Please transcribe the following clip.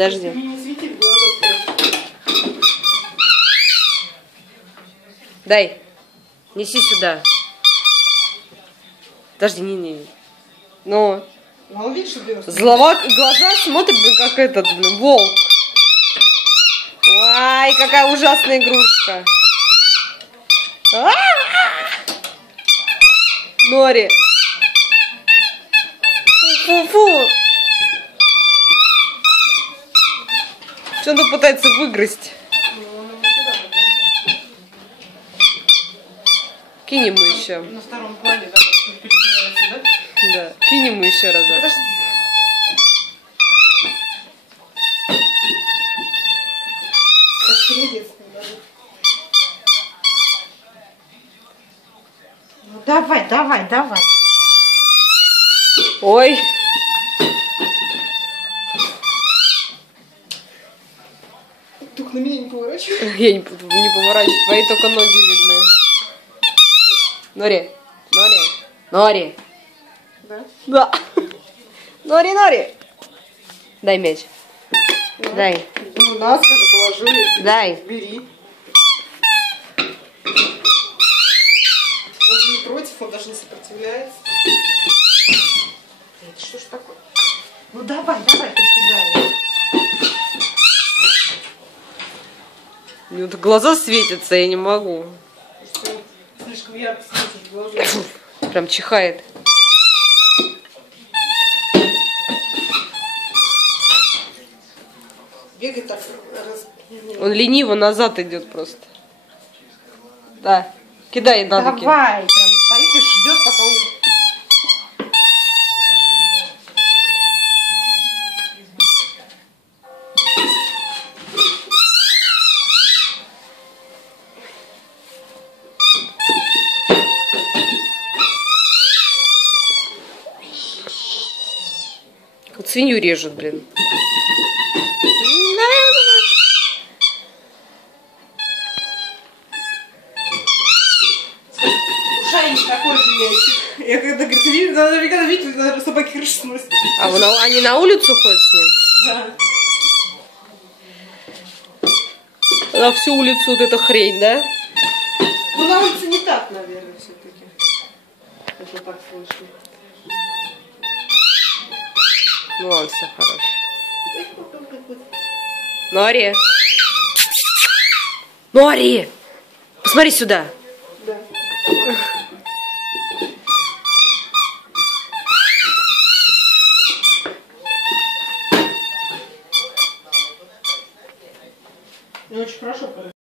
Подожди. Мне не свети в глаза. Дай. Неси сюда. Подожди, не. Ну. Ну, он видишь, что берет. Зловак глаза смотрит, как этот, волк. Ой, какая ужасная игрушка. Нори. Фу-фу-фу. Что он пытается выгрызть? Кинь ему еще. На втором плане, да, перебивается, да? Да, кинь ему еще разок. Подожди. Ну давай. Ой. Только на меня не поворачивай. Я не поворачиваю, твои только ноги видны. Нори. Да? Да. Нори. Дай мяч. Ну, Дай. Ну, на, скажи, положи. Дай. Бери. Он же не против, он даже не сопротивляется. Это что ж такое? Ну давай, подтягай. У него глаза светятся, я не могу. Слишком ярко светишь глаза. Прям чихает. Бегай так. Он лениво назад идет просто. Да. Кидай на руки. Давай, прям стоит и ждет, пока он... Вот свинью режет, блин. Шайник такой же мячик. Я когда, говорит, видишь, надо видеть, наверное, собаки крышу сносят. А они на улицу ходят с ним? Да. На всю улицу вот эта хрень, да? Ну, на улице не так, наверное, все-таки. Это так слышно. Ну ладно, все хорошо. Нори! Посмотри сюда. Да. Ну, очень хорошо.